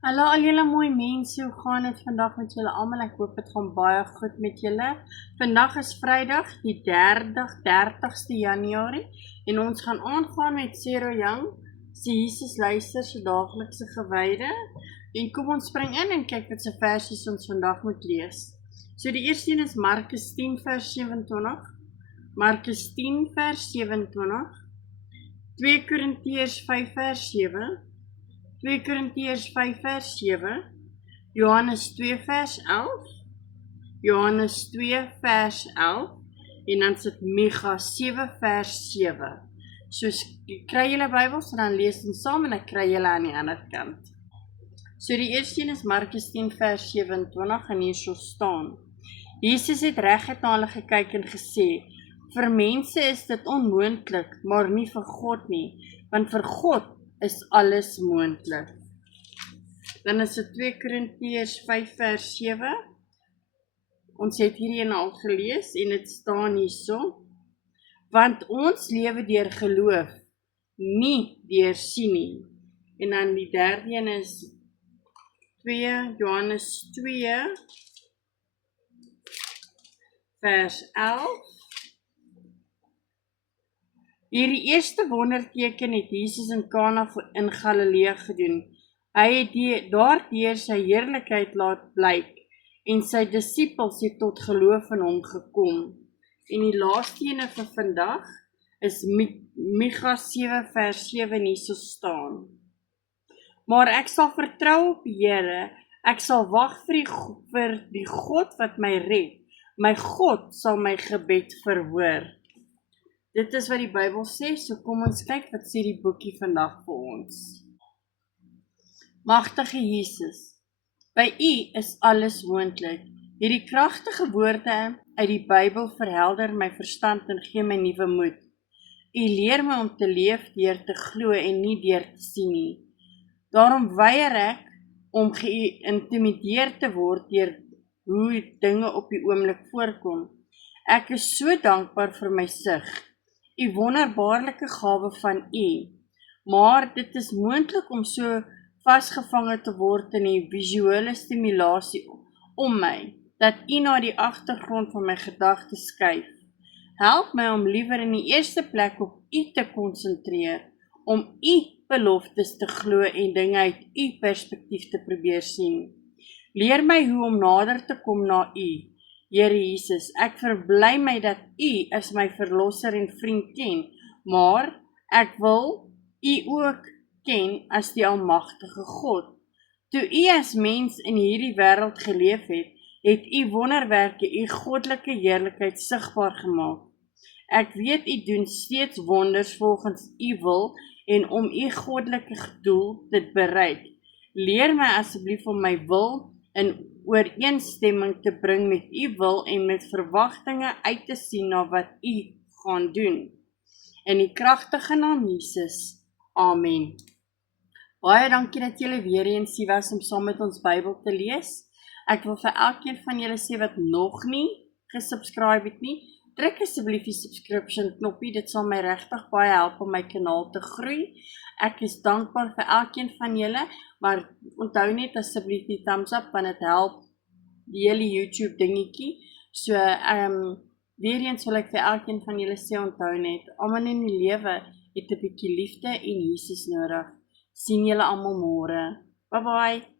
Hallo al julle mooi mense, hoe gaan het vandag met julle almal? Ek hoop het gaan baie goed met julle. Vandag is Vrydag, die 30ste Januarie en ons gaan aangaan met Sarah Young se Jesus luister se daaglikse gewyde. En kom ons spring in en kyk wat se versies ons vandag moet lees. So die eerste een is Markus 10 vers 27. Markus 10 vers 27. 2 Korintiërs 5 vers 7. 2 Korintiërs 5 vers 7, Johannes 2 vers 11, Johannes 2 vers 11, en dan sit Micha 7 vers 7. So kry julle Bybels en dan lees ons saam en ek kry julle aan die ander kant. So die eerste een is Markus 10 vers 27 en hier so staan. Jesus het reguit na hulle gekyk en gesê, vir mense is dit onmoontlik, maar nie vir God nie, want vir God is alles moontlik. Dan is dit 2 Korintiërs 5 vers 7. Ons het hierdie al gelees en dit staan hierso. Want ons lewe deur geloof, nie deur sien nie. En dan die derde een is 2 Johannes 2 vers 11. Hierdie eerste wonderteken het Jesus in Kana in Galilea gedoen. Hy het daardeur sy heerlikheid laat blyk en sy disippels het tot geloof in hom gekom. En die laaste ene vir vandag is Micha 7 vers 7 hierso staan. Maar ek sal vertrou op die Here, ek sal wag vir die God wat my red. My God sal my gebed verhoor. Dit is wat die Bybel sê, so kom ons kyk wat sê die boekie vandag vir ons. Magtige Jesus, by U is alles moontlik. Hierdie kragtige woorde uit die Bybel verhelder my verstand en gee my nuwe moed. U leer my om te leef deur te glo en nie deur te sien nie. Daarom weier ek om geïntimideer te word deur hoe dinge op die oomblik voorkom. Ek is so dankbaar vir my sig. U wonderbaarlike gawe van U, maar dit is moontlik om so vasgevange te word in die visuele stimulasie om my, dat U na die agtergrond van my gedagtes skuif. Help my om liewer in die eerste plek op U te konsentreer, om U beloftes te glo en dinge uit U perspektief te probeer sien. Leer my hoe om nader te kom na U. Here Jesus, ek verbly my dat U as my verlosser en vriend ken, maar ek wil U ook ken as die almagtige God. Toe U as mens in hierdie wêreld geleef het, het U wonderwerke, U goddelike heerlikheid sigbaar gemaak. Ek weet U doen steeds wonders volgens U wil en om U goddelike doel te bereik. Leer my asseblief om my wil in ooreenstemming te bring met U wil en met verwagtinge uit te sien na wat U gaan doen. In die kragtige naam Jesus. Amen. Baie dankie dat julle weer eens hier was om saam met ons Bybel te lees. Ek wil vir elkeen van julle sê wat nog nie gesubscribe het nie, druk asseblief die subscription knoppie, dit sal my regtig baie help om my kanaal te groei. Ek is dankbaar vir elkeen van julle, maar onthou net asseblief die thumbs up, want dit help die hele YouTube dingetjie. So, weer eens wil ek vir elkeen van julle sê, onthou net, almal in die lewe het 'n bietjie liefde en Jesus nodig. Sien julle almal môre. Bye bye.